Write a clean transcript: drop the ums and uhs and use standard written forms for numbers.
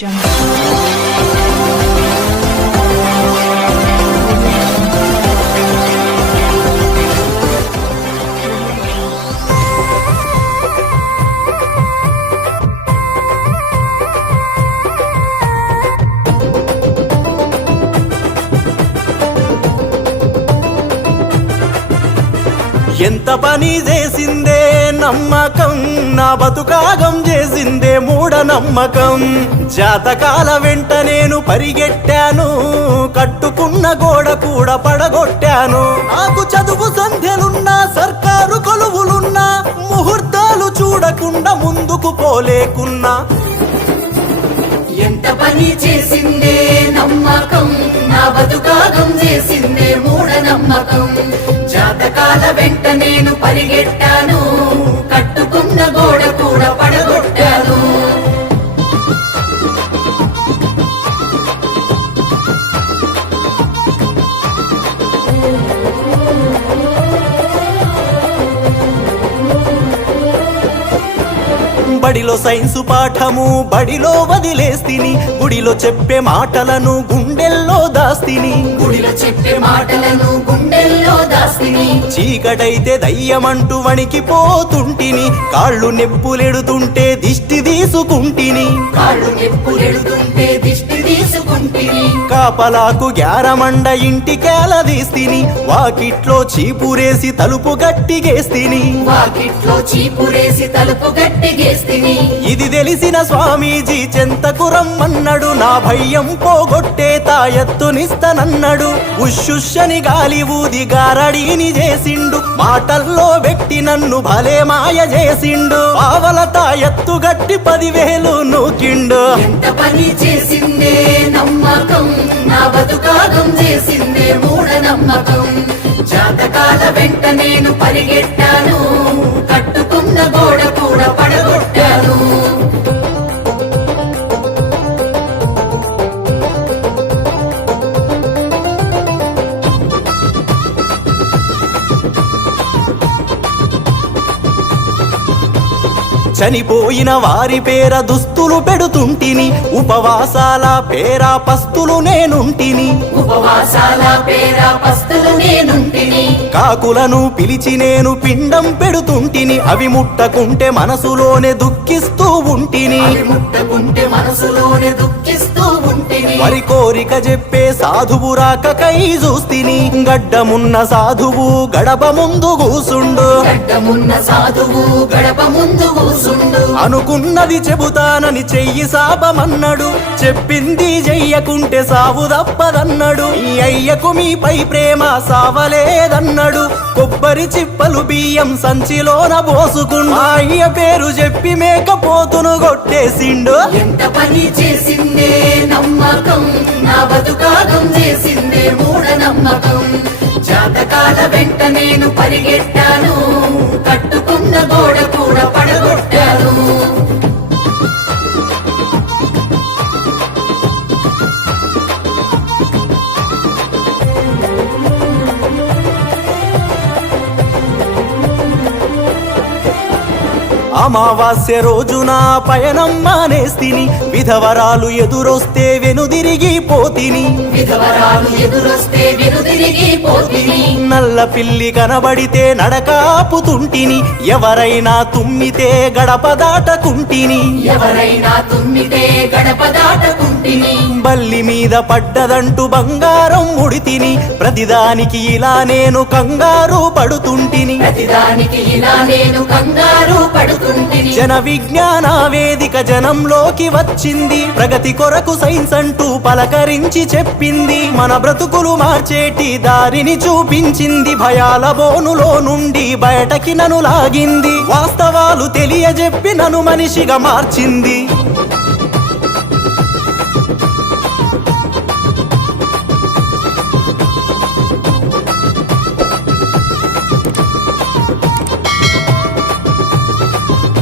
ఎంత పని చేసిందే నమ్మకం, నా బతుకాగం చేసిందే మూఢనమ్మకం. జాతకాల వెంట నేను పరిగెట్టాను, కట్టుకున్న గోడ కూడా పడగొట్టాను. నాకు చదువు సంధ్యలున్నా, సర్కారు కొలువులున్నా, ముహూర్తాలు చూడకుండా ముందుకు పోలేకున్నా. ఎంత పని చేసిందే నమ్మకం, నా బతుకాగం చేసిందే మూఢనమ్మకం. జాతకాల వెంట నేను పరిగెట్టాను, కట్టుకున్న గోడ కూడా పడగొట్టాను. బడిలో సైన్సు పాఠము బడిలో వదిలేస్తిని, గుడిలో చెప్పే మాటలను గుండెల్లో దాస్తిని. గుడిలో చెప్పే మాటలను గుండెల్లో దాస్తిని. చీకటైతే దయ్యమంటూ వణికిపోతుంటిని, కాళ్ళు నెప్పులెడుతుంటే దిష్టి తీసుకుంటిని. కాళ్ళు నెప్పులెడుతుంటే దిష్టి తీసుకుంటిని. కాపలాకు గ్యారమండ ఇంటికేల తీస్తిని, వాకిట్లో చీపురేసి తలుపు గట్టిగేస్తిని. వాకిట్లో చీపురేసి తలుపు గట్టిగేస్తిని. ఇది తెలిసిన స్వామీజీ చెంతకు రమ్మన్నాడు, నా భయం పోగొట్టే తాయెత్తునిస్తనన్నాడు. ఉషుషని గాలి ఊది గారడీని చేసిండు, మాటల్లో పెట్టి నన్ను భలే మాయ చేసిండు. పావల తాయెత్తు గట్టి 10,000 నూకిండు. ఎంత పని చేసిందే నమ్మకం, నా బతుకాగం చేసిందే మూఢనమ్మకం. జాతకాల వెంట నేను పరిగెట్టాను, కట్టుకున్న గోడ కూడా పడగొట్టాను. చనిపోయిన వారి పేర దుస్తులు పెడుతుంటిని, ఉపవాసాల పేర పస్తులు నేనుంటిని. ఉపవాసాల పేర పస్తులు నేనుంటిని. కాకులను పిలిచి నేను పిండం పెడుతుంటిని, అవి ముట్టకుంటే మనసులోనే దుఃఖిస్తూ ఉంటిని. అవి ముట్టకుంటే మనసులోనే దుఃఖిస్తూ ఉంటిని. వరి కోరిక చెప్పే సాధువు రాకకై చూస్తిని, గడ్డమున్న సాధువు గడప ముందు కూసుండు. గడ్డమున్న సాధువు గడప ముందు కూసుండు. అనుకున్నది చెబుతానని చెయ్యి సాపమన్నాడు, చెప్పింది చెయ్యకుంటే సావు తప్పదన్నాడు. ఈ అయ్యకు మీపై ప్రేమ సావలేదన్నాడు, కొబ్బరి చిప్పలు బియ్యం సంచిలోన పోసుకుండు. ఆ అయ్య పేరు చెప్పి మేకపోతును కొట్టేసిండు. ఎంత పని చేసిందే నమ్మకం, నా బతుకాగం చేసిందే మూఢనమ్మకం. జాతకాల వెంట నేను పరిగెట్టాను, కట్టుకున్న గోడ కూడా పడగొట్టాను. అమావాస్య రోజున పయనం మానేస్తిని, విధవరాలు ఎదురొస్తే వెనుదిరిగి పోతిని. విధవరాలు ఎదురొస్తే వెనుదిరిగి పోతిని. నల్ల పిల్లి కనబడితే నడకాపుతుంటిని, ఎవరైనా తుమ్మితే గడప దాటకుంటిని. ఎవరైనా తుమ్మితే గడప దాటకుంటిని. బల్లి మీద పడ్డదంటూ బంగారం ముడితిని, ప్రతిదానికి ఇలా నేను కంగారు పడుతుంటిని. ప్రతిదానికి ఇలా నేను కంగారు పడుతుంటిని. జన విజ్ఞాన వేదిక జనంలోకి వచ్చింది, ప్రగతి కొరకు సైన్స్ అంటూ పలకరించి చెప్పింది. మన బ్రతుకులు మార్చేటి దారిని చూపించింది, భయాల బోనులో నుండి బయటకి నన్ను లాగింది. వాస్తవాలు తెలియజెప్పి నన్ను మనిషిగా మార్చింది.